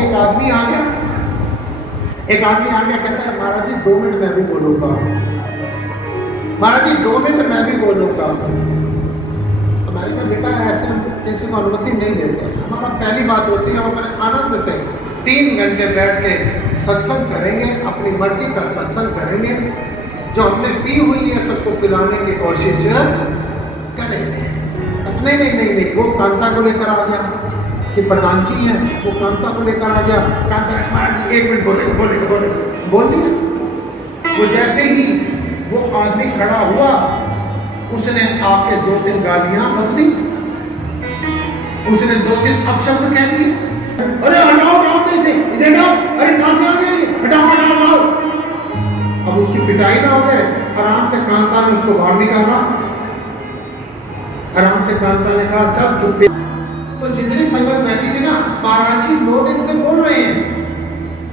एक आदमी आ गया, कहता है महाराज जी 2 मिनट मैं भी बोलूंगा, महाराज जी 2 मिनट मैं भी बोलूंगा। हमारे का बेटा ऐसे हम किसी को अनुमति नहीं देते। हमारा पहली बात होती है हम अपने आनंद से 3 घंटे बैठ के सत्संग करेंगे, अपनी मर्जी का सत्संग करेंगे, जो हमने पी हुई है सबको पिलाने की कोशिश करेंगे। नहीं, वो कांता को लेकर आ गया कि प्रधान जी है, वो कांता को लेकर आ गया, कांता महाराज 1 मिनट बोलिए। वो जैसे ही वो आदमी खड़ा हुआ, उसने आके 2-3 गालियां बक दी, उसने 2-3 अपशब्द कह दिए। अरे हटाओ नहीं से, इसे हटाओ, अरे कहां से आ गए, हटाओ। अब उसकी पिटाई ना हो जाए, आराम से कांता ने उसको बाहर निकाला, आराम से कांता ने कहा चल चुप। तो जितनी संगत बैठी थी ना, महाराज जी 9 दिन से बोल रहे हैं,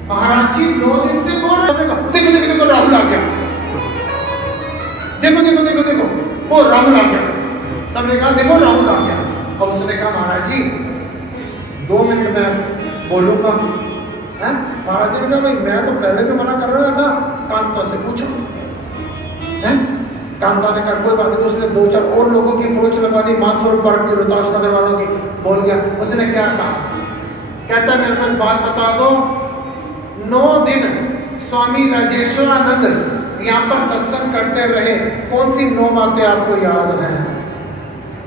महाराज जी 9 दिन से बोल रहे हैं, देखो राहुल आ गया, देखो वो राहुल आ गया। सबने कहा देखो राहुल आ गया। और उसने कहा महाराज जी 2 मिनट में बोलूंगा। है महाराज जी ने कहा भाई मैं तो पहले भी मना कर रहा था, कांता से पूछो। है कांता ने कहा कोई बात नहीं। उसने 2-4 और लोगों की अप्रोच लगा दी, मानसरोवर पार्क के रोहतास नगर वालों की, बोल गया। उसने क्या कहा, कहता मेरे को बात बता दो, 9 दिन स्वामी राजेश्वरानंद यहाँ पर सत्संग करते रहे, कौन सी 9 बातें आपको याद है?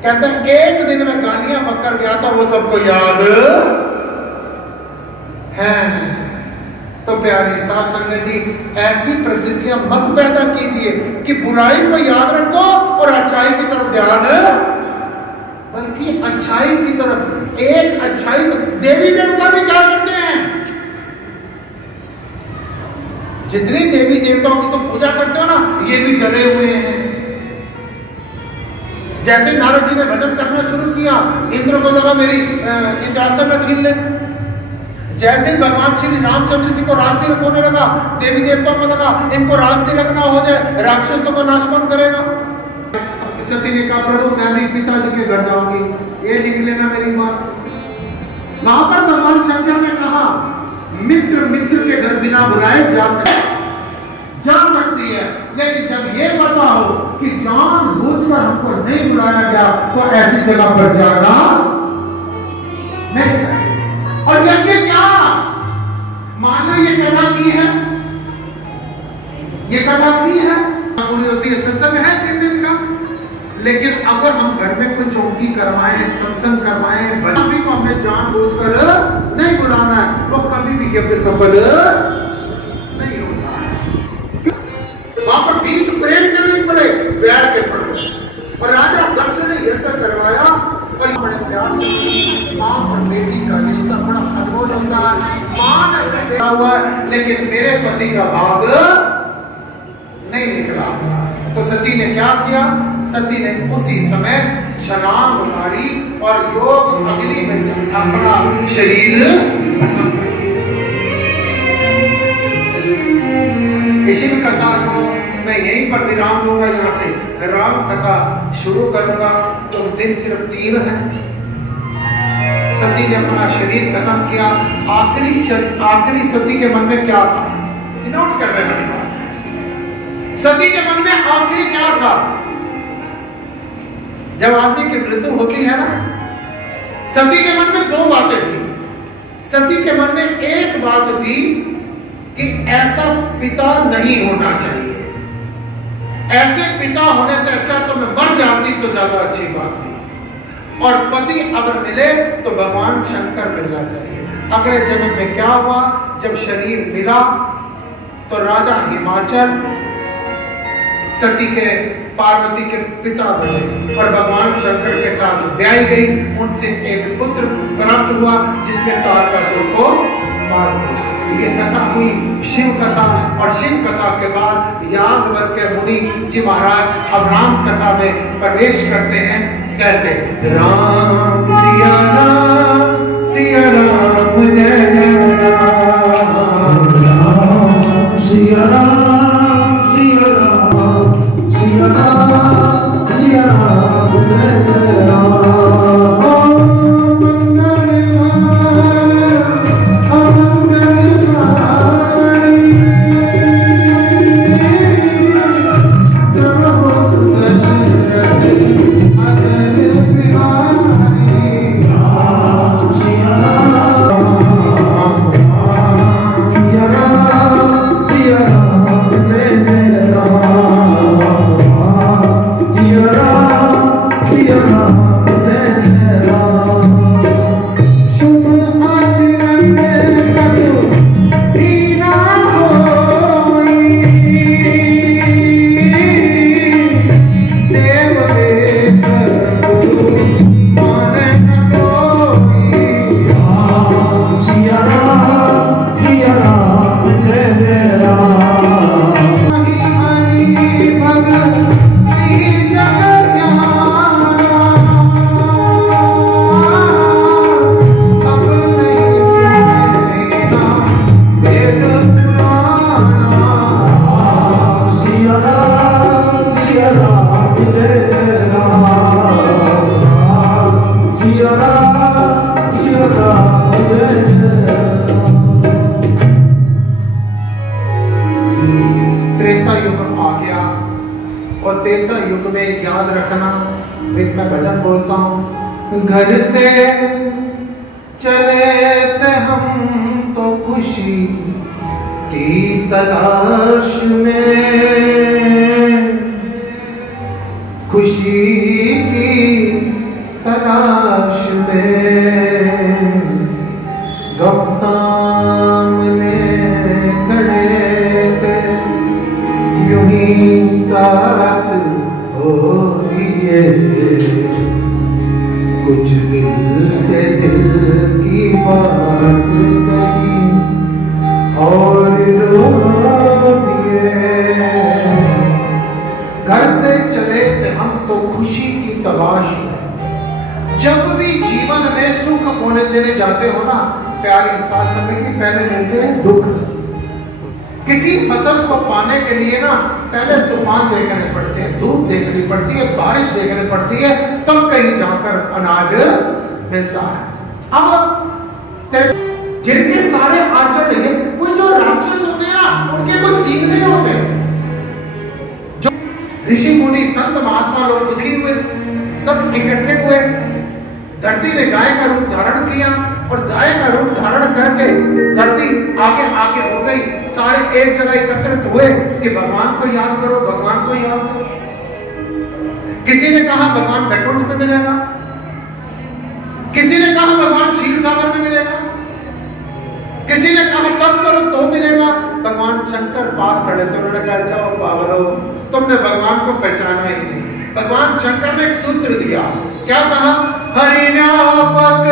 कहता 1 दिन में गालियां बककर गया था, वो सबको याद है। तो प्यारी साध संगत जी, ऐसी परिस्थितियां मत पैदा कीजिए कि बुराई को याद रखो और अच्छाई की तरफ ध्यान, बल्कि अच्छाई की तरफ। एक अच्छाई, देवी देवता भी क्या करते हैं, जितनी देवी देवताओं की तो पूजा करते हो ना, ये भी डरे हुए हैं। जैसे नारद जी ने भजन करना शुरू किया, इंद्र को लगा मेरी इंद्रासन न छीन ले। जैसे भगवान श्री रामचंद्र जी को रास्ते होने लगा, देवी देवताओं को लगा इनको रास्ते लगना हो जाए, राक्षसों को नाश कौन करेगा। सती ने कहा प्रभु मैं भी पिताजी के घर जाऊंगी, ये लिख लेना मेरी बात। वहां पर भगवान शंकर ने कहा मित्र के घर बिना बुलाए जा सकती है, लेकिन जब ये पता हो कि जानबूझकर हमको नहीं बुलाया गया तो ऐसी जगह पर जाना नहीं चाहिए। और यज्ञ क्या, मान लो ये कथा की है, पूरी होती है, सत्संग है 3 दिन का, लेकिन अगर हम घर में कोई चौकी करवाएं, सत्संग करवाएं, भी को हमने जानबूझकर नहीं बुलाना है, वो कभी भी यज्ञ सफल नहीं होता है। वहां पर बीच प्रेम करने पड़े, प्यार के पड़े। और राजा दक्ष ने यज्ञ करवाया और बड़े प्यार से, मां और बेटी का रिश्ता बड़ा अनमोल होता है। मां ने देखा हुआ लेकिन मेरे पति का भाग नहीं निकला। तो सती ने क्या किया, सती ने उसी समय छलांग मारी और योग अग्नि में अपना शरीर भस्म कर दिया। शिव कथा को मैं यहीं पर विराम दूंगा, यहाँ से राम कथा शुरू करूंगा। तो दिन सिर्फ 3 है। सती ने अपना शरीर खत्म किया। आखिरी सती के मन में क्या था, नोट करने वाली बात। सती के मन में आखिरी क्या था, जब आदमी की मृत्यु होती है ना, सती के मन में 2 बातें थी। सती के मन में एक बात थी कि ऐसा पिता नहीं होना चाहिए, ऐसे पिता होने से अच्छा तो मैं मर जाती तो ज्यादा अच्छी बात थी। और पति अगर मिले तो भगवान शंकर मिलना चाहिए। अगले जन्म में क्या हुआ, जब शरीर मिला तो राजा हिमाचल सती के पार्वती के पिता बने और भगवान शंकर के साथ ब्याही गई। उनसे एक पुत्र प्राप्त हुआ जिसने तारकासुर को मार दिया। ये कथा हुई शिव कथा। और शिव कथा के बाद यादवर के मुनि जी महाराज अब राम कथा में प्रवेश करते हैं। कैसे, राम सिया राम जय जय राम, राम सिया राम सिया राम सिया राम सिया राम जय जय राम। त्रेता युग आ गया और त्रेता युग में याद रखना, एक मैं भजन बोलता हूँ। घर से चले थे हम तो खुशी की तलाश में, खुशी की तलाश में, गम सामने खड़े थे, यूं ही साथ हो लिए, कुछ दिल से दिल की बात कही और रो दिए। घर से चले थे हम तो खुशी की तलाश में। जब भी जीवन में सुख होने देने जाते हो ना प्यारे साथ समय जी, पहले मिलते हैं दुख। किसी फसल को पाने के लिए ना पहले तूफान देखने पड़ते हैं, धूप देखनी पड़ती है, बारिश देखनी पड़ती है, तब कहीं जाकर अनाज मिलता है। अब जिनके सारे आचरण नहीं है, कोई जो राक्षस होते हैं ना उनके कोई सीख नहीं होते। जो ऋषि मुनि संत महात्मा लोग दुखी हुए, सब इकट्ठे हुए, धरती ने गाय का रूप धारण किया और गाय का रूप धारण करके धरती आगे आगे हो गई। सारे एक जगह एकत्रित हुए कि भगवान को याद करो, भगवान को याद करो। किसी ने कहा भगवान बैकुंठ में मिलेगा, किसी ने कहा भगवान क्षीर सागर में मिलेगा, किसी ने कहा तब करो तो मिलेगा। भगवान शंकर पास खड़े थे, उन्होंने कहा जाओ पागलो, तुमने भगवान को पहचाना ही नहीं। भगवान शंकर ने एक सूत्र दिया, क्या कहा? हरि व्यापक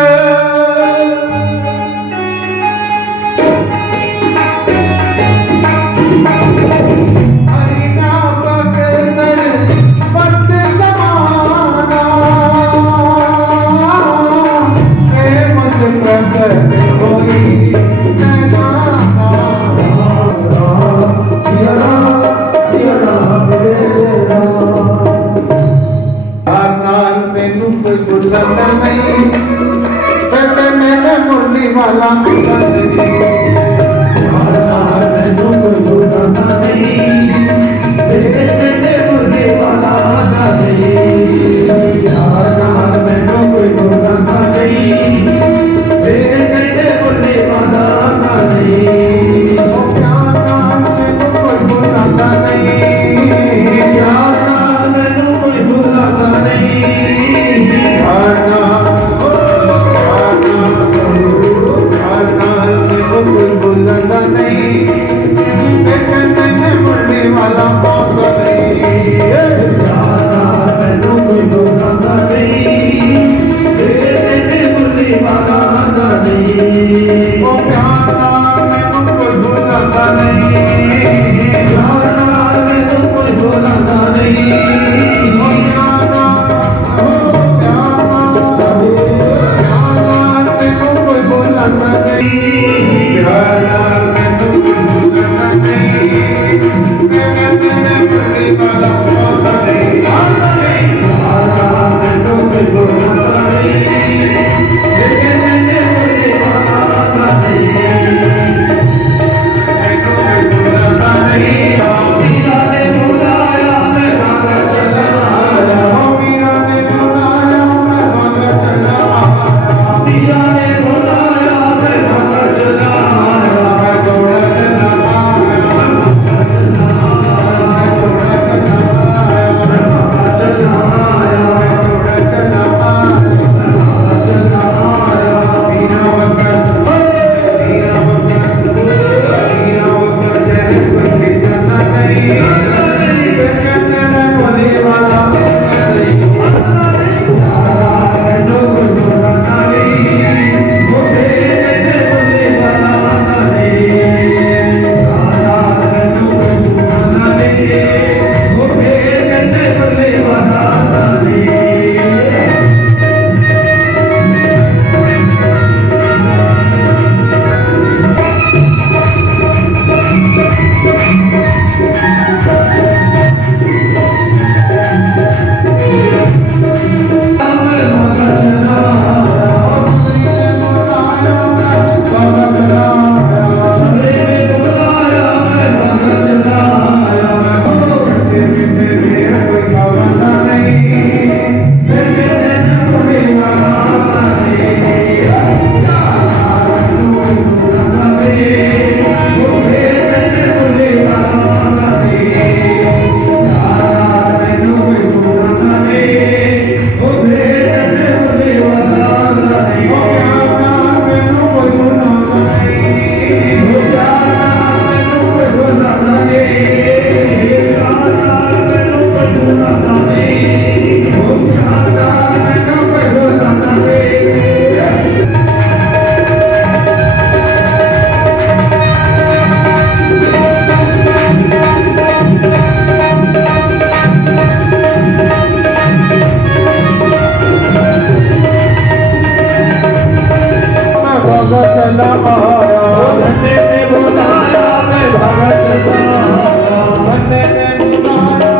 भगत लगाया, धन्य ने बुलाया मैं भगत लगाया, धन्य ने बुलाया,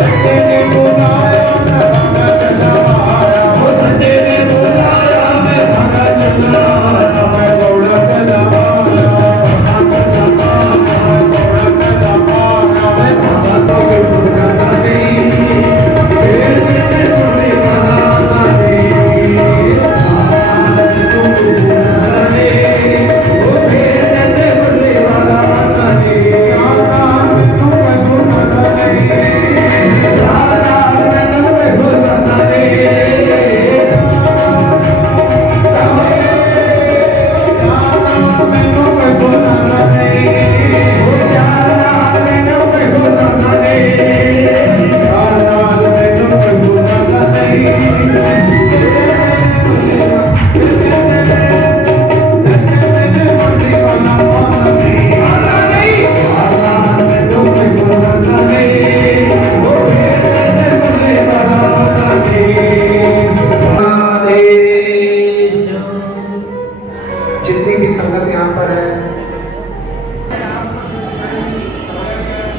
धन्य ने बुलाया मैं भगत लगाया, धन्य ने बुलाया मैं भगत लगाया, मैं गौड़ चलाया, भगत लगाया, गौड़ चलाया, मैं भगत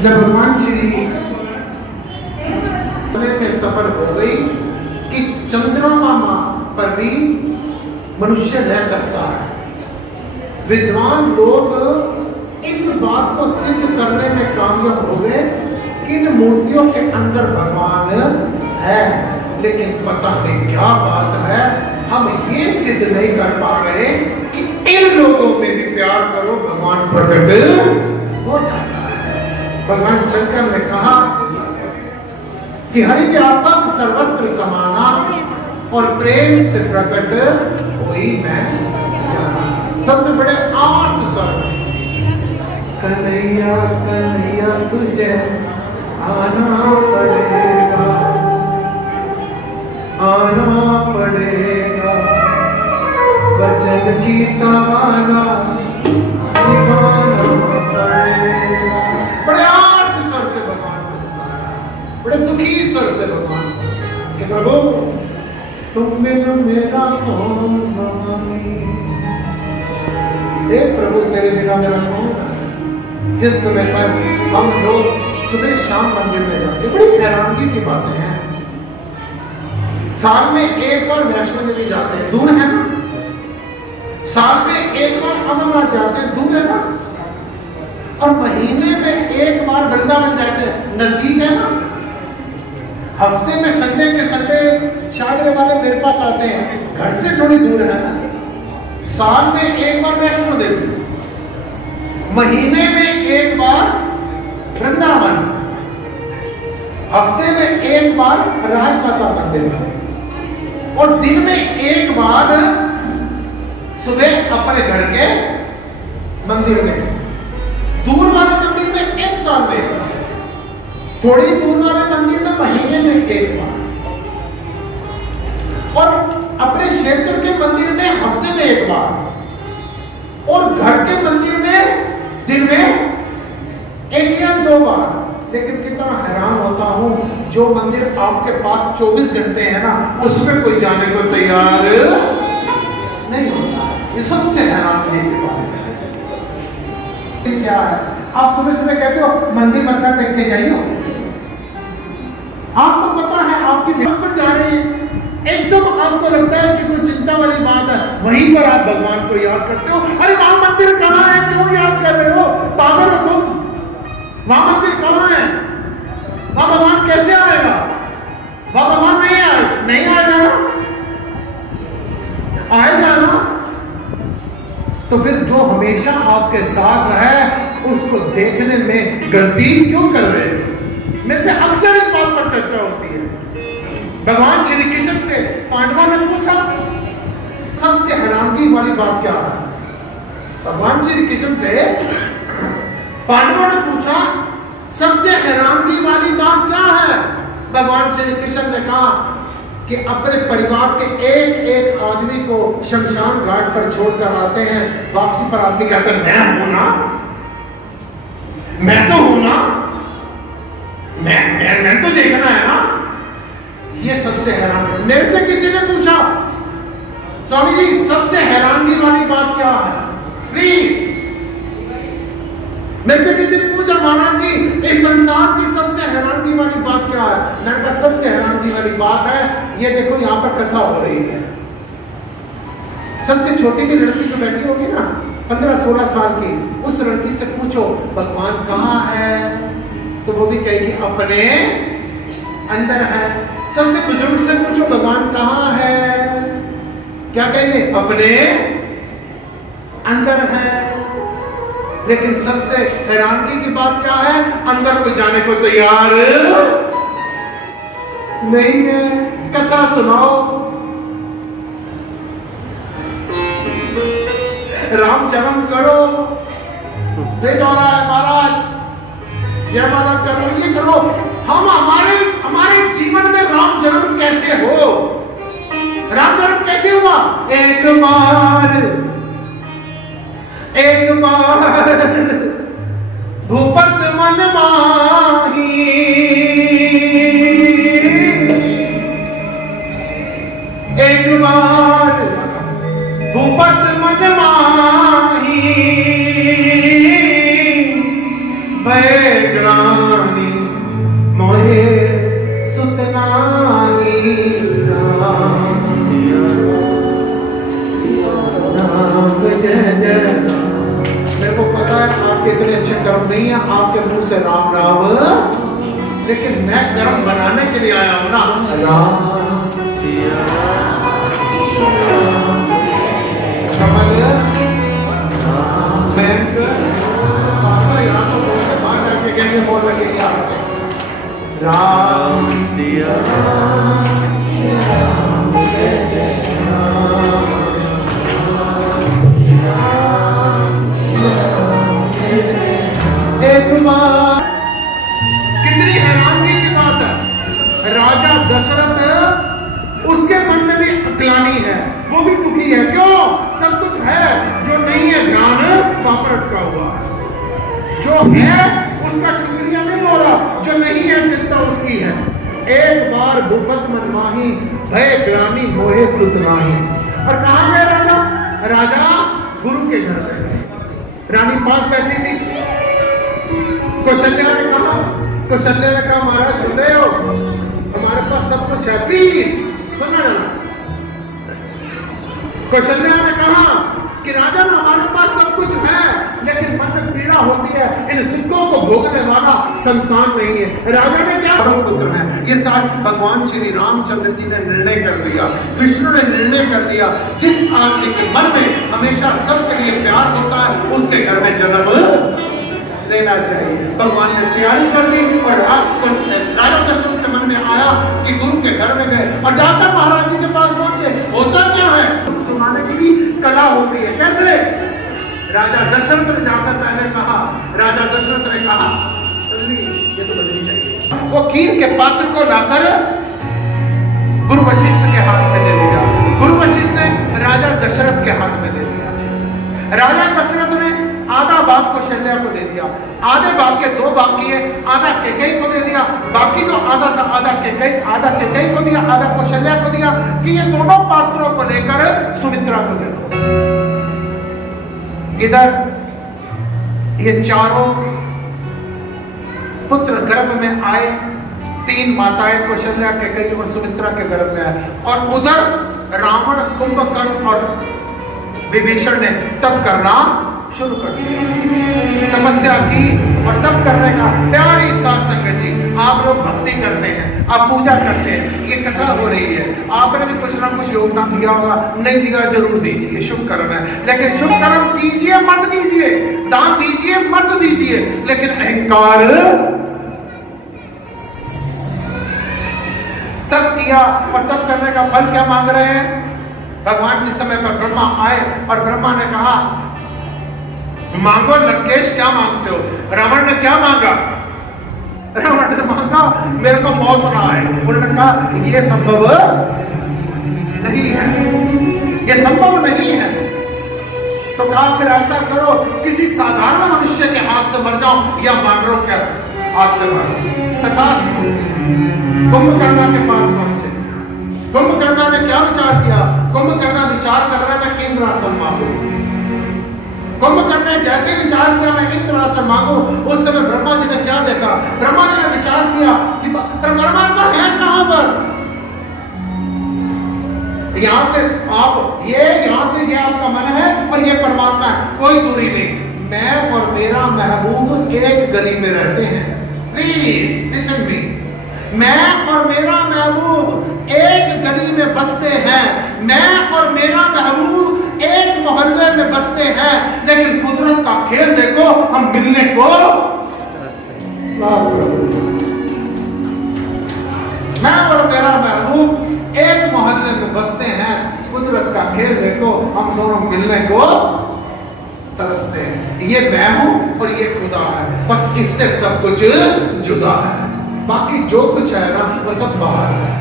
जब भगवान श्री में सफल हो गई कि चंद्रमा पर भी मनुष्य रह सकता है। विद्वान लोग इस बात को सिद्ध करने में कामयाब हो गए कि इन मूर्तियों के अंदर भगवान है, लेकिन पता नहीं क्या बात है, हम ये सिद्ध नहीं कर पा रहे कि इन लोगों में भी प्यार करो भगवान प्रकट हो जाता है। भगवान शंकर ने कहा कि हरि व्यापक सर्वत्र समाना और प्रेम से प्रकट होई मैं जाना। सबसे बड़े आर्थ स्वर कन्हैया कन्हैया तुझे आना पड़ेगा, आना पड़ेगा, वचन की तवाना निभाना पड़ेगा। बड़े आर्थ स्वर से भगवान को पुकारा, बड़े दुखी स्वर से भगवान कि प्रभु तुम बिनु मेरा कौन भवानी, हे प्रभु तेरे बिना मेरा कौन। जिस समय पर हम लोग सुबह शाम मंदिर में जाते, बड़ी हैरानगी की बातें हैं। साल में एक बार वैष्णो देवी जाते हैं, दूर है ना। साल में एक बार अमरनाथ जाते हैं, दूर है ना। और महीने में एक बार वृंदावन जाते हैं, नजदीक है ना। हफ्ते में संडे के संडे शादी वाले मेरे पास आते हैं, घर से थोड़ी दूर है ना। साल में एक बार वैष्णो देवी, महीने में एक बार वृंदावन, हफ्ते में एक बार राजमाता मंदिर, और दिन में एक बार सुबह अपने घर के मंदिर में। दूर वाले मंदिर में एक साल में, थोड़ी दूर वाले मंदिर में महीने में एक बार, और अपने क्षेत्र के मंदिर में हफ्ते में एक बार, और घर के मंदिर में दिन में एक या दो बार। लेकिन कितना हैरान होता हूं, जो मंदिर आपके पास 24 घंटे है ना, उसमें कोई जाने को तैयार नहीं होता। ये सबसे हैरान की बात है। क्या है, आप सुबह सुबह कहते हो मंदिर मत्था टेक के जाइए, आपको पता है आपकी पर जा रहे हैं, एकदम आपको लगता है कि कोई चिंता वाली बात है, वहीं पर आप भगवान को याद करते हो। अरे वहां मंदिर कहां है, क्यों याद कर रहे हो, पागल हो तुम। वहां मंदिर कहां है, वहां भगवान कैसे आएगा, वहां भगवान नहीं आएगा ना, आएगा ना। तो फिर जो हमेशा आपके साथ है उसको देखने में गलती क्यों कर रहे हैं। मेरे से अक्सर इस बात पर चर्चा होती है। भगवान श्री कृष्ण से पांडवों ने पूछा, सबसे हैरानगी वाली बात क्या है। भगवान श्री कृष्ण से पांडवों ने पूछा, सबसे हैरानगी वाली बात क्या है। भगवान श्री कृष्ण ने कहा कि अपने परिवार के एक एक आदमी को शमशान घाट पर छोड़कर आते हैं, वापसी पर आदमी कहते हैं मैं हूं ना, मैं तो हूं ना, मैं तो देखना है ना। ये सबसे हैरान। मेरे से किसी ने पूछा, स्वामी जी सबसे हैरानगी वाली बात क्या है, प्लीज। मेरे से किसी ने पूछा, महाराज जी इस संसार की सबसे हैरानगी वाली बात क्या है। मैंने कहा सबसे हैरानगी वाली बात है ये देखो, यहां पर कथा हो रही है। सबसे छोटी भी लड़की जो बैठी होगी ना, 15-16 साल की, उस लड़की से पूछो भगवान कहाँ है, तो वो भी कहेगी अपने अंदर है। सबसे बुजुर्ग से पूछो भगवान कहाँ है, क्या कहेंगे, अपने अंदर है। लेकिन सबसे हैरानगी की बात क्या है, अंदर को जाने को तैयार नहीं है। कथा सुनाओ, राम जन्म करो, लेट हो रहा है महाराज, जय माता करो, ये करो। हम हमारे जीवन में राम जन्म कैसे हो, राम जन्म कैसे हुआ। एक बार भूपत मन माही, एक बार भूपत मन माही, भय ग्लानि मोहे सुत नाहि। राम जय जय। मेरे को पता है आपके इतने अच्छे कर्म नहीं है, आपके मुंह से राम राम, लेकिन मैं कर्म बनाने के लिए आया हूं ना। राम कमल बैंक पापा यहाँ तो बोलते, बाहर जाके कहेंगे बोल लगे क्या, राम सिया एक बार। कितनी हैरानी की बात है, राजा दशरथ उसके मन में भी ग्लानि है, वो भी दुखी है। क्यों, सब कुछ है, जो नहीं है ध्यान वहां पर अटका हुआ है, जो है उसका शुक्रिया नहीं हो रहा, जो नहीं है चिंता उसकी है। एक बार भूपत मन माही, भय ग्लानि मोहे सुत नाहि। और कहां गए राजा, राजा गुरु के घर में गए। रानी पास बैठी थी, कौशल्या ने कहा महाराज सुन रहे हो, हमारे पास सब कुछ है, प्लीज सुनना। कौशल्या ने कहा कि राजा हमारे पास सब कुछ है, लेकिन मन में पीड़ा होती है, इन सुखों को भोगने वाला संतान नहीं है। राजा ने क्या, पुत्र है। ये साथ भगवान श्री रामचंद्र जी ने निर्णय कर लिया, विष्णु ने निर्णय कर लिया, जिस आदमी के मन में हमेशा सबके लिए प्यार होता है उसके घर में जन्म लेना चाहिए। भगवान ने तैयारी कर दी और राजा दशरथ के मन में आया कि गुरु के घर में गए और जाकर महाराज जी के पास पहुंचे। होता क्या है, सुनाने की भी कला होती है। कैसे, राजा दशरथ ने जाकर पहले कहा, राजा दशरथ ने कहा ये तो बदलनी चाहिए। वो खीर के पात्र को लाकर गुरु वशिष्ठ के हाथ में दे दिया। गुरु वशिष्ठ ने राजा दशरथ के हाथ में दे दिया। राजा दशरथ ने आधा भाग कौशल्या को दे दिया, आधे भाग के 2 भाग किए, आधा कैकेयी को दे दिया, बाकी जो आधा था आधा कैकेयी को दिया, आधा कौशल्या को दिया कि ये दोनों पात्रों को लेकर सुमित्रा को दे दो। इधर ये चारों पुत्र गर्भ में आए, 3 माताएं कौशल्या, कैकेयी और सुमित्रा के गर्भ में आए। और उधर रावण, कुंभकर्ण और विभीषण ने तप करना शुरू कर दिया, तपस्या की और तप करने का। प्यारी साथ संगत जी, आप लोग भक्ति करते हैं, आप पूजा करते हैं, ये कथा हो रही है, आपने भी कुछ ना कुछ योगदान दिया होगा, नहीं दिया जरूर दीजिए, शुभ कर्म है। लेकिन शुभ कर्म कीजिए मत दीजिए, दान दीजिए मत दीजिए, लेकिन अहंकार तप किया और तप करने का फल क्या मांग रहे हैं। भगवान जिस समय पर ब्रह्मा आए और ब्रह्मा ने कहा मांगो लंकेश, क्या मांगते हो। रावण ने क्या मांगा, रावण ने मांगा मेरे को मौत ना आए। उन्होंने कहा ये संभव नहीं है, ये संभव नहीं है। तो कहा फिर ऐसा करो, किसी साधारण मनुष्य के हाथ से मर जाओ या वानरों के हाथ से मरो। तथास्तु कुंभकर्ण के पास पहुंचे, कुंभकर्ण ने क्या विचार किया? कुंभकर्ण विचार कर रहा है मैं इंद्रासन मांगू। कुंभकर्ण ने जैसे विचार किया मैं इंद्रासन मांगू, उस समय ब्रह्मा जी ने क्या देखा? ब्रह्मा जी ने विचार किया कि परमात्मा है कहां पर? यहां से आप यहां से ये आपका मन है और ये परमात्मा है, कोई दूरी नहीं। मैं और मेरा महबूब एक गली में रहते हैं। Please listen me. मैं और मेरा महबूब एक गली में बसते हैं, मैं और मेरा महबूब एक मोहल्ले में बसते हैं, लेकिन कुदरत का खेल देखो, हम मिलने को मैं और मेरा महबूब एक मोहल्ले में बसते हैं, कुदरत का खेल देखो, हम दोनों मिलने को तरसते हैं। ये मैं हूं और ये खुदा है, बस इससे सब कुछ जुदा है, बाकी जो कुछ है ना वो सब बाहर है।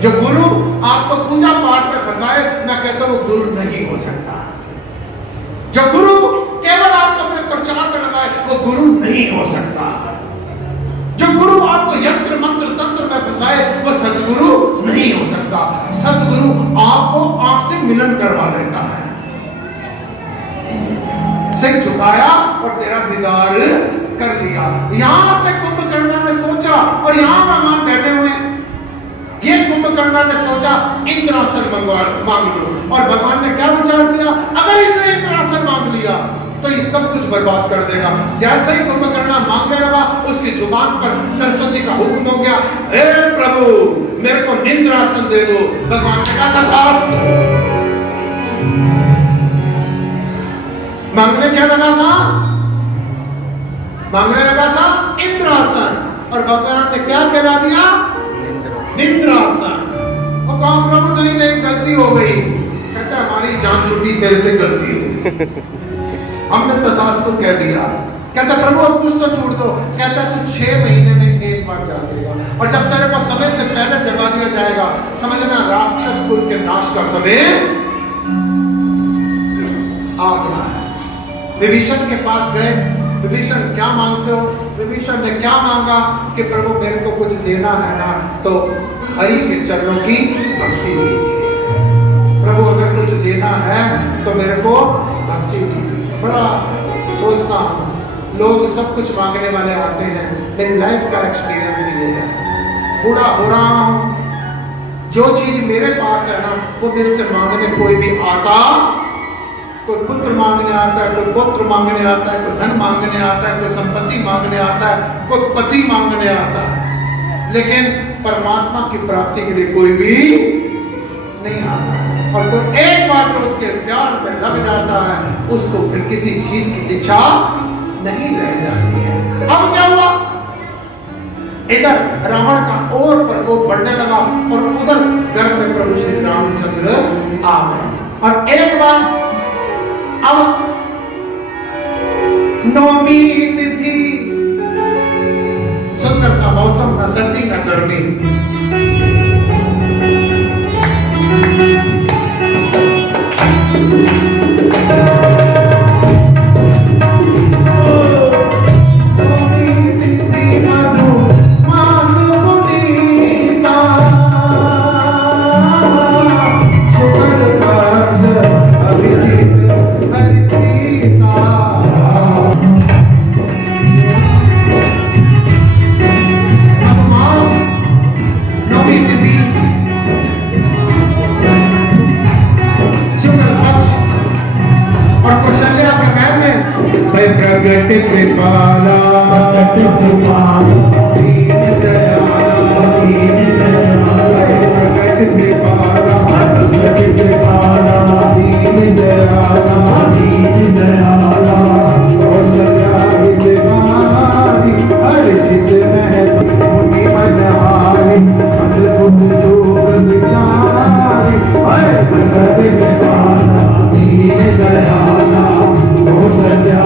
जो गुरु आपको पूजा पाठ में फंसाए, मैं कहता हूं गुरु नहीं हो सकता। जो गुरु केवल आपको अपने प्रचार में लगाए, वो गुरु नहीं हो सकता। जो गुरु आपको यंत्र मंत्र तंत्र में फंसाए, वो सदगुरु नहीं हो सकता। सदगुरु आपको आपसे मिलन करवा देता है। सिर झुकाया और तेरा दीदार कर लिया। यहां से कुंभकर्ण ने सोचा, और यहां भगवान बैठे हुए, ये कुंभकर्ण ने सोचा इंद्रासन मांग लो, और भगवान ने क्या विचार किया? अगर इसने इंद्रासन मांग लिया तो ये सब कुछ बर्बाद कर देगा। जैसे ही कुंभकर्ण मांगने लगा, उसकी जुबान पर सरस्वती का हुक्म हो गया, हे प्रभु मेरे को निंद्रासन दे दो। भगवान ने कहा तथास्तु। मांगने क्या लगा था? मांगने लगा था इंद्रासन, और भगवान ने क्या करा दिया? निंद्रासन। वो कहा प्रभु नहीं नहीं गलती हो गई। कहता हमारी जान छुट्टी, तेरे से गलती हुई, हमने तथास्तु कह दिया। कहता प्रभु अब कुछ तो छूट दो। कहता तू 6 महीने में एक बार जागेगा, और जब तेरे को समय से पहले जगा दिया जाएगा, समझना राक्षस कुल के नाश का समय आ गया है। विभीषण के पास गए, विभीषण क्या मांगते हो? विभीषण ने क्या मांगा कि प्रभु मेरे को कुछ देना है ना, तो हरि के चरणों की भक्ति कीजिए। प्रभु अगर कुछ देना है तो मेरे को भक्ति कीजिए। बड़ा सोचता हूं, लोग सब कुछ मांगने वाले आते हैं, लेकिन लाइफ का एक्सपीरियंस ये है, बूढ़ा हो रहा हूं, जो चीज मेरे पास है ना वो मेरे से मांगने कोई भी आता, कोई पुत्र मांगने आता है, कोई पुत्र मांगने आता है, कोई धन मांगने आता है, कोई संपत्ति मांगने आता है, कोई पति मांगने आता है, लेकिन परमात्मा की प्राप्ति के लिए कोई भी नहीं आता है। और तो एक बार जो उसके प्यार में लग जाता है, उसको फिर किसी चीज की इच्छा नहीं रह जाती है। अब क्या हुआ? इधर रावण का और प्रकोप बढ़ने लगा, और उधर घर में प्रभु श्री रामचंद्र आ गए। और एक बार अब नवमी तिथि, सुंदर सा मौसम, न सर्दी न गर्मी, प्रगट कृपाला प्रगट कृपाला दीन दयाला दीन दयाला प्रगट कृपाला प्रगट कृपाला दीन दयाला दीन दयाला कौशल्या हितवारी हर्षित महति मुनि मनहारी अद्भुत जोग विचारी प्रगट कृपाला दीन दयाला कौशल्या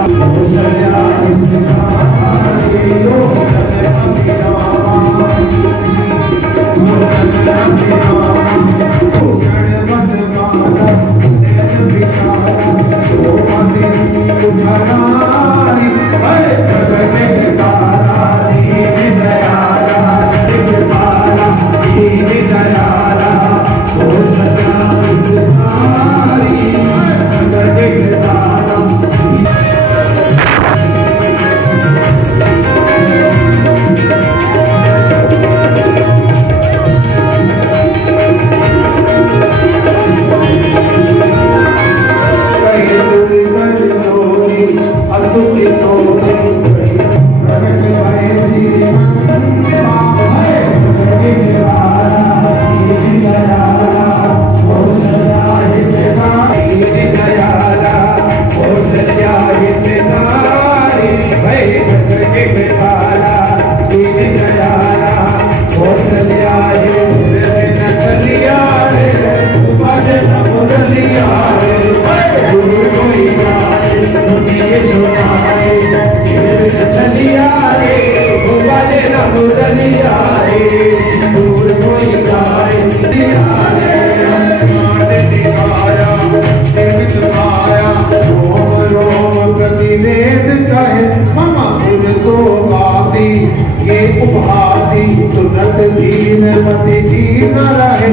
ये उपहासी सुनत दीन मति दीन रहे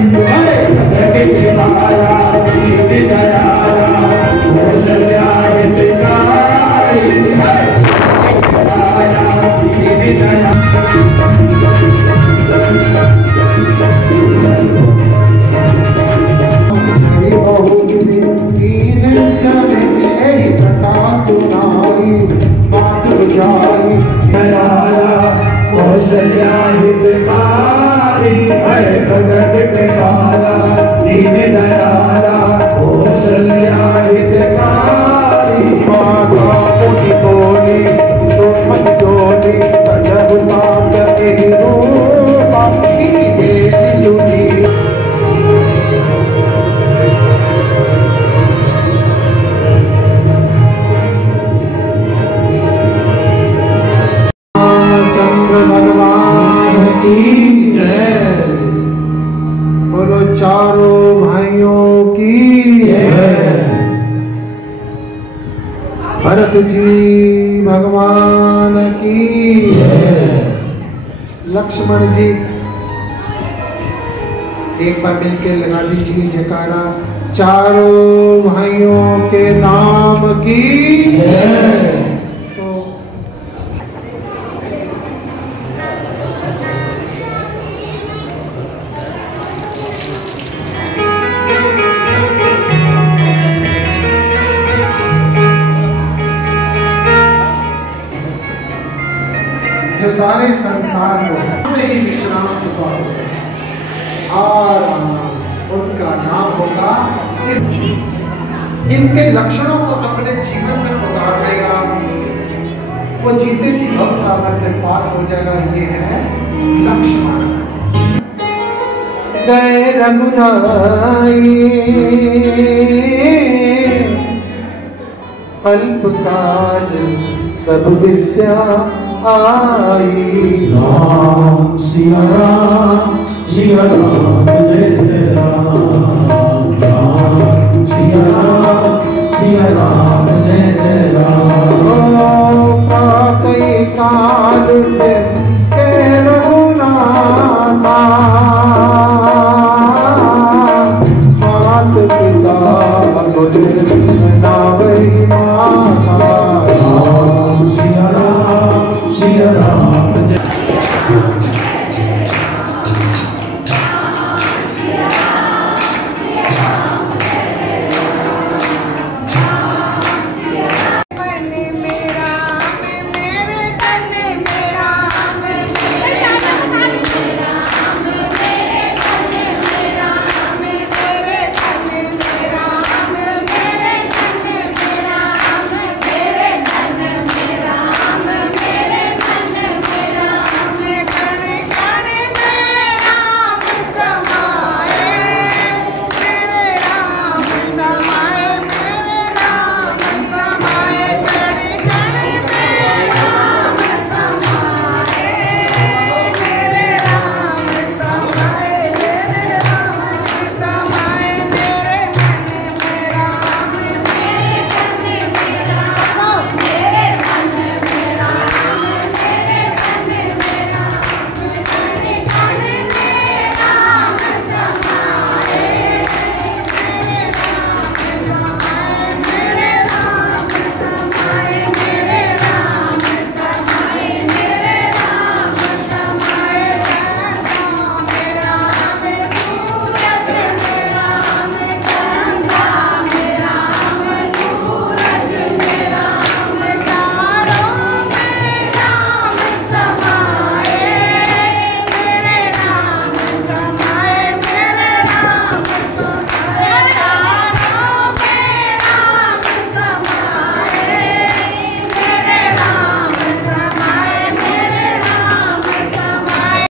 चारों भाइयों की भरत जी भगवान की लक्ष्मण जी एक बार मिलकर लगा दीजिए जयकारा चारों भाइयों के नाम की जो सारे संसार को हमें ही विश्राम चुका हो उनका नाम होगा। इनके लक्षणों को अपने जीवन में उतार लेगा वो जीते जी भव सागर से पार हो जाएगा। ये है लक्ष्मण। गए रघुराई अल्पकाल सब विद्या आई। राम सिया राम